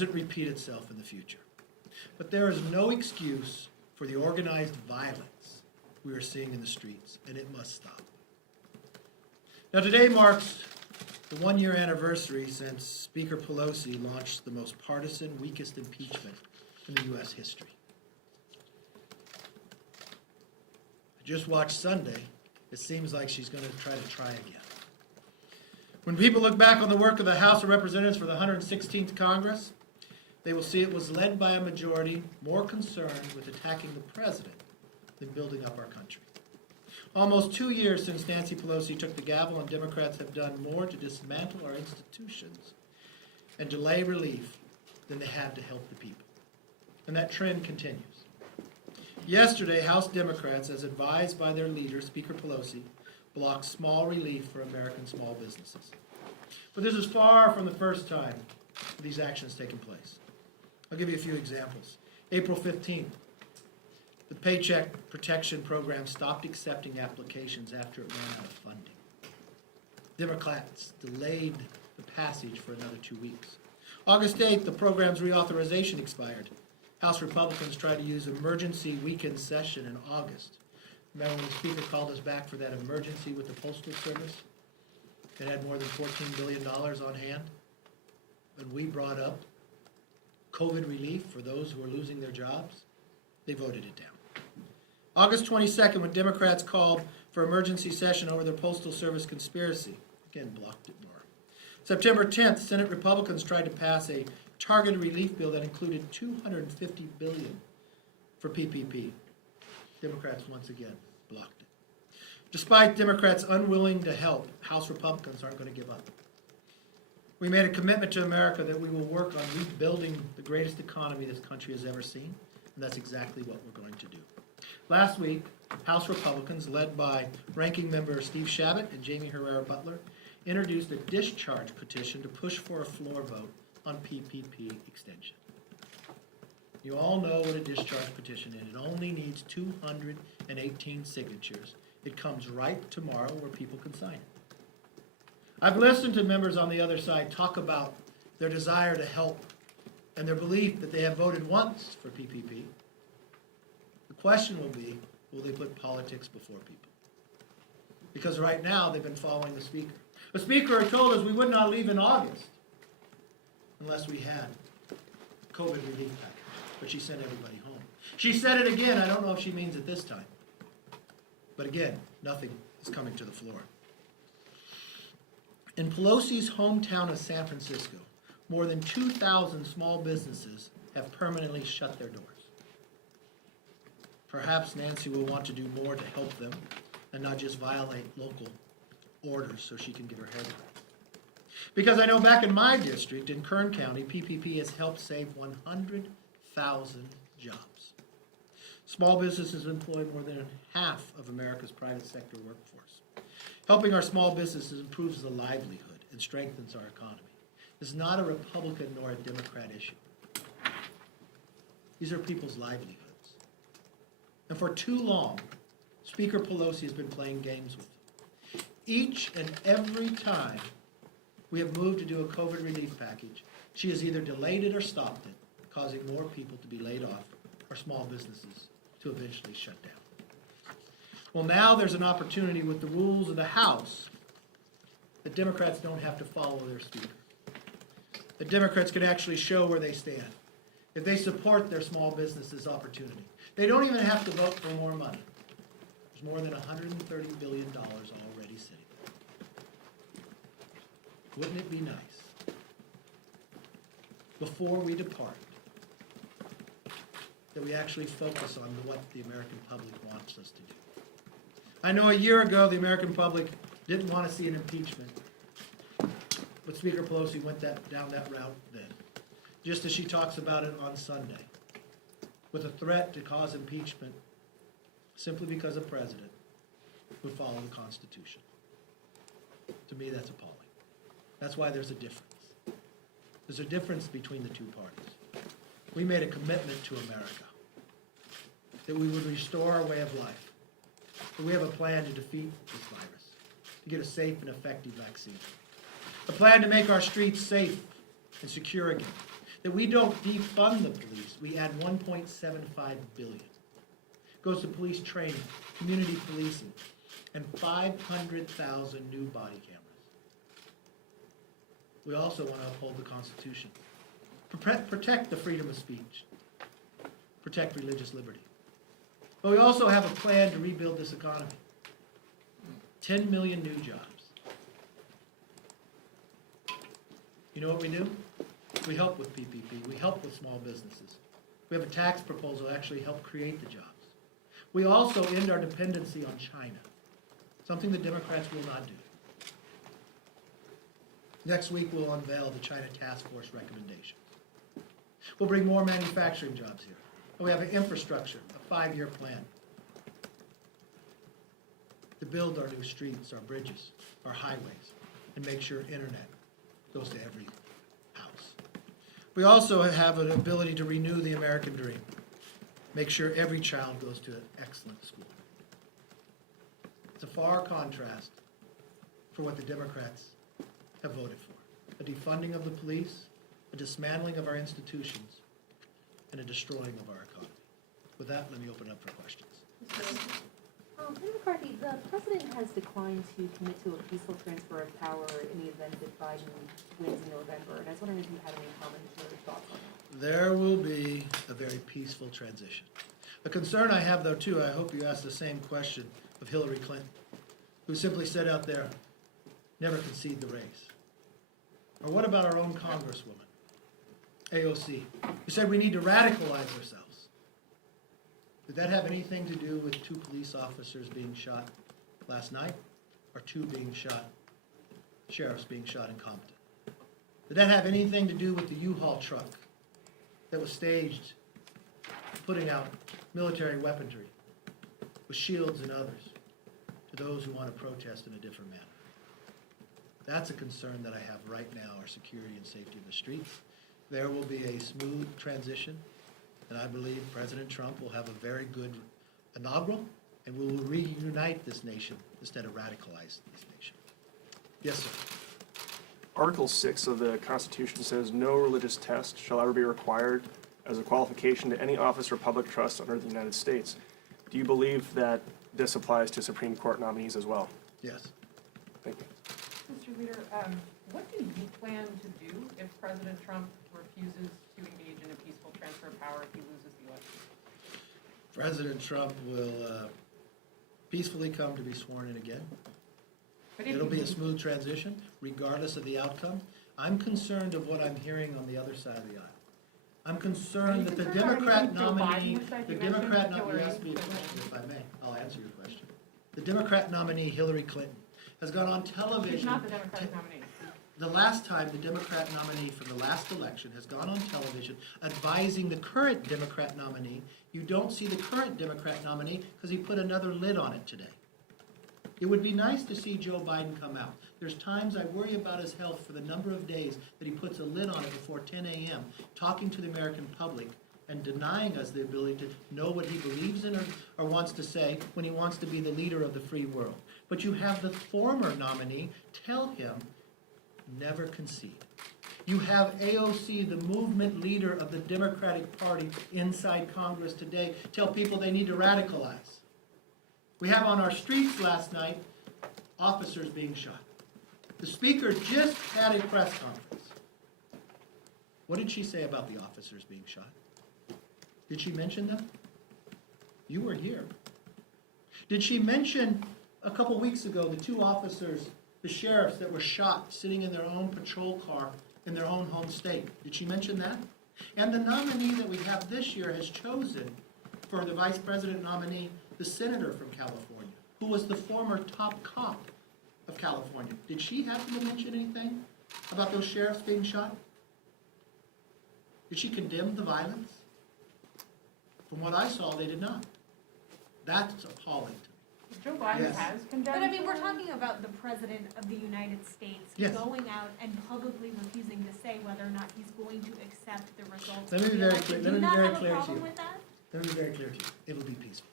doesn't repeat itself in the future. But there is no excuse for the organized violence we are seeing in the streets, and it must stop. Now, today marks the one-year anniversary since Speaker Pelosi launched the most partisan, weakest impeachment in the U.S. history. I just watched Sunday. It seems like she's going to try again. When people look back on the work of the House of Representatives for the 116th Congress, they will see it was led by a majority more concerned with attacking the president than building up our country. Almost 2 years since Nancy Pelosi took the gavel, and Democrats have done more to dismantle our institutions and delay relief than they have to help the people. And that trend continues. Yesterday, House Democrats, as advised by their leader, Speaker Pelosi, blocked small relief for American small businesses. But this is far from the first time these actions taking place. I'll give you a few examples. April 15th, the Paycheck Protection Program stopped accepting applications after it ran out of funding. Democrats delayed the passage for another 2 weeks. August 8th, the program's reauthorization expired. House Republicans tried to use emergency weekend session in August. Remember when the Speaker called us back for that emergency with the Postal Service? It had more than $14 billion on hand. When we brought up COVID relief for those who are losing their jobs, they voted it down. August 22nd, when Democrats called for emergency session over their Postal Service conspiracy, again blocked it more. September 10th, Senate Republicans tried to pass a targeted relief bill that included $250 billion for PPP. Democrats once again blocked it. Despite Democrats unwilling to help, House Republicans aren't going to give up. We made a commitment to America that we will work on rebuilding the greatest economy this country has ever seen, and that's exactly what we're going to do. Last week, House Republicans, led by Ranking Member Steve Chabot and Jamie Herrera Butler, introduced a discharge petition to push for a floor vote on PPP extension. You all know what a discharge petition is. It only needs 218 signatures. It comes right tomorrow where people can sign it. I've listened to members on the other side talk about their desire to help and their belief that they have voted once for PPP. The question will be, will they put politics before people? Because right now they've been following the Speaker. The Speaker had told us we would not leave in August unless we had COVID relief package, but she sent everybody home. She said it again. I don't know if she means it this time. But again, nothing is coming to the floor. In Pelosi's hometown of San Francisco, more than 2,000 small businesses have permanently shut their doors. Perhaps Nancy will want to do more to help them and not just violate local orders so she can get her head right. Because I know back in my district, in Kern County, PPP has helped save 100,000 jobs. Small businesses employ more than half of America's private sector workforce. Helping our small businesses improves the livelihood and strengthens our economy. This is not a Republican nor a Democrat issue. These are people's livelihoods. And for too long, Speaker Pelosi has been playing games with them. Each and every time we have moved to do a COVID relief package, she has either delayed it or stopped it, causing more people to be laid off or small businesses to eventually shut down. Well, now there's an opportunity with the rules of the House that Democrats don't have to follow their Speaker. The Democrats can actually show where they stand if they support their small businesses' opportunity. They don't even have to vote for more money. There's more than $130 billion already sitting there. Wouldn't it be nice, before we depart, that we actually focus on what the American public wants us to do? I know a year ago the American public didn't want to see an impeachment, but Speaker Pelosi went down that route then, just as she talks about it on Sunday, with a threat to cause impeachment simply because a president would follow the Constitution. To me, that's appalling. That's why there's a difference. There's a difference between the two parties. We made a commitment to America that we would restore our way of life, that we have a plan to defeat this virus, to get a safe and effective vaccine, a plan to make our streets safe and secure again, that we don't defund the police, we add $1.75 billion. Goes to police training, community policing, and 500,000 new body cameras. We also want to uphold the Constitution. Protect the freedom of speech. Protect religious liberty. But we also have a plan to rebuild this economy. 10 million new jobs. You know what we do? We help with PPP. We help with small businesses. We have a tax proposal to actually help create the jobs. We also end our dependency on China, something the Democrats will not do. Next week, we'll unveil the China Task Force recommendations. We'll bring more manufacturing jobs here. And we have an infrastructure, a 5-year plan to build our new streets, our bridges, our highways, and make sure internet goes to every house. We also have an ability to renew the American dream. Make sure every child goes to an excellent school. It's a far contrast for what the Democrats have voted for. A defunding of the police, a dismantling of our institutions, and a destroying of our economy. With that, let me open up for questions. Senator McCarthy, the president has declined to commit to a peaceful transfer of power in the event that Biden wins in November, and I was wondering if you had any comments or thoughts on that. There will be a very peaceful transition. A concern I have, though, too, I hope you ask the same question of Hillary Clinton, who simply said out there, never concede the race. Or what about our own Congresswoman, AOC, who said we need to radicalize ourselves? Did that have anything to do with 2 police officers being shot last night, or 2 being shot, sheriffs being shot in Compton? Did that have anything to do with the U-Haul truck that was staged putting out military weaponry with shields and others to those who want to protest in a different manner? That's a concern that I have right now, our security and safety of the streets. There will be a smooth transition, and I believe President Trump will have a very good inaugural, and we will reunite this nation instead of radicalize this nation. Yes, sir. Article 6 of the Constitution says no religious test shall ever be required as a qualification to any office or public trust under the United States. Do you believe that this applies to Supreme Court nominees as well? Yes. Thank you. Mr. Leader, what do you plan to do if President Trump refuses to engage in a peaceful transfer of power if he loses the election? President Trump will peacefully come to be sworn in again. It'll be a smooth transition, regardless of the outcome. I'm concerned of what I'm hearing on the other side of the aisle. I'm concerned that the Democrat nominee, you asked me a question, if I may, I'll answer your question. The Democrat nominee, Hillary Clinton, has gone on television. She's not the Democratic nominee. The last time the Democrat nominee from the last election has gone on television advising the current Democrat nominee, you don't see the current Democrat nominee because he put another lid on it today. It would be nice to see Joe Biden come out. There's times I worry about his health for the number of days that he puts a lid on it before 10 a.m., talking to the American public and denying us the ability to know what he believes in or wants to say when he wants to be the leader of the free world. But you have the former nominee tell him, never concede. You have AOC, the movement leader of the Democratic Party inside Congress today, tell people they need to radicalize. We have on our streets last night officers being shot. The speaker just had a press conference. What did she say about the officers being shot? Did she mention them? You were here. Did she mention a couple weeks ago the 2 officers, the sheriffs that were shot sitting in their own patrol car in their own home state? Did she mention that? And the nominee that we have this year has chosen for the vice president nominee the senator from California, who was the former top cop of California. Did she happen to mention anything about those sheriffs being shot? Did she condemn the violence? From what I saw, they did not. That's appalling to me. Joe Biden Yes. has condemned. But I mean, we're talking about the President of the United States Yes. going out and publicly refusing to say whether or not he's going to accept the results Let me of be the very election. clear- Do let me you be not very have a clear to problem you. with that? Let me be very clear to you. It'll be peaceful.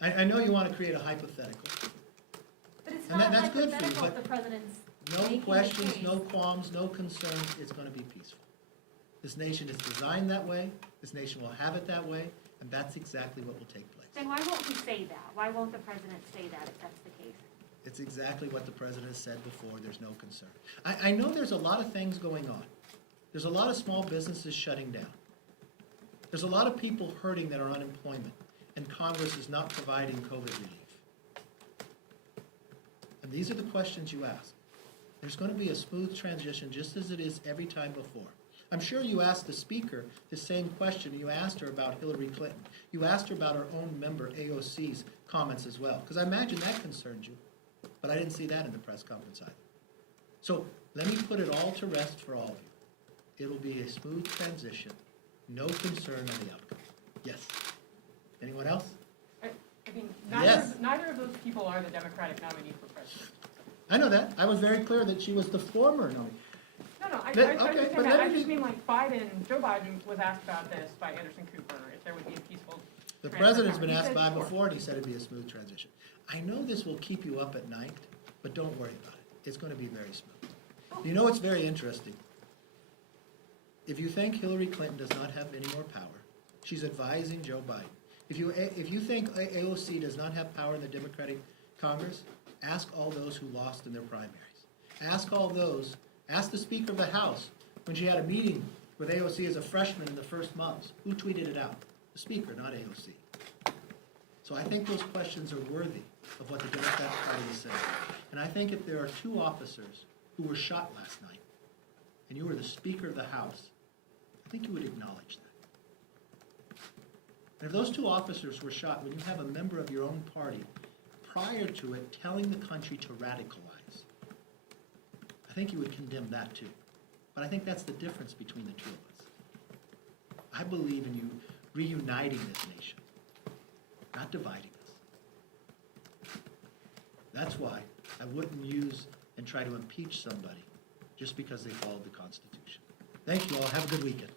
I know you want to create a hypothetical. But it's And not that's good for you, hypothetical if but the President's No making the questions, case. no qualms, no concerns. It's going to be peaceful. This nation is designed that way, this nation will have it that way, and that's exactly what will take place. Then why won't he say that? Why won't the president say that if that's the case? It's exactly what the president said before, there's no concern. I know there's a lot of things going on. There's a lot of small businesses shutting down. There's a lot of people hurting that are unemployment, and Congress is not providing COVID relief. And these are the questions you ask. There's going to be a smooth transition, just as it is every time before. I'm sure you asked the speaker the same question you asked her about Hillary Clinton. You asked her about her own member, AOC's, comments as well, because I imagine that concerned you. But I didn't see that in the press conference either. So let me put it all to rest for all of you. It'll be a smooth transition, no concern on the outcome. Yes. Anyone else? I mean, Yes. neither of those people are the Democratic nominee for president. I know that. I was very clear that she was the former nominee. No, I Okay, just but mean let I me just be- mean like Joe Biden was asked about this by Anderson Cooper, if there would be a peaceful. The transfer president's power. been He asked said by sure. before, and he said it'd be a smooth transition. I know this will keep you up at night, but don't worry about it. It's going to be very smooth. You know what's very interesting? If you think Hillary Clinton does not have any more power, she's advising Joe Biden. If you think AOC does not have power in the Democratic Congress, ask all those who lost in their primaries. Ask the Speaker of the House when she had a meeting with AOC as a freshman in the first months. Who tweeted it out? The Speaker, not AOC. So I think those questions are worthy of what the Democratic Party is saying. And I think if there are two officers who were shot last night, and you were the Speaker of the House, I think you would acknowledge that. And if those two officers were shot when you have a member of your own party prior to it telling the country to radicalize, I think you would condemn that too. But I think that's the difference between the two of us. I believe in you reuniting this nation, not dividing us. That's why I wouldn't use and try to impeach somebody just because they followed the Constitution. Thank you all. Have a good weekend.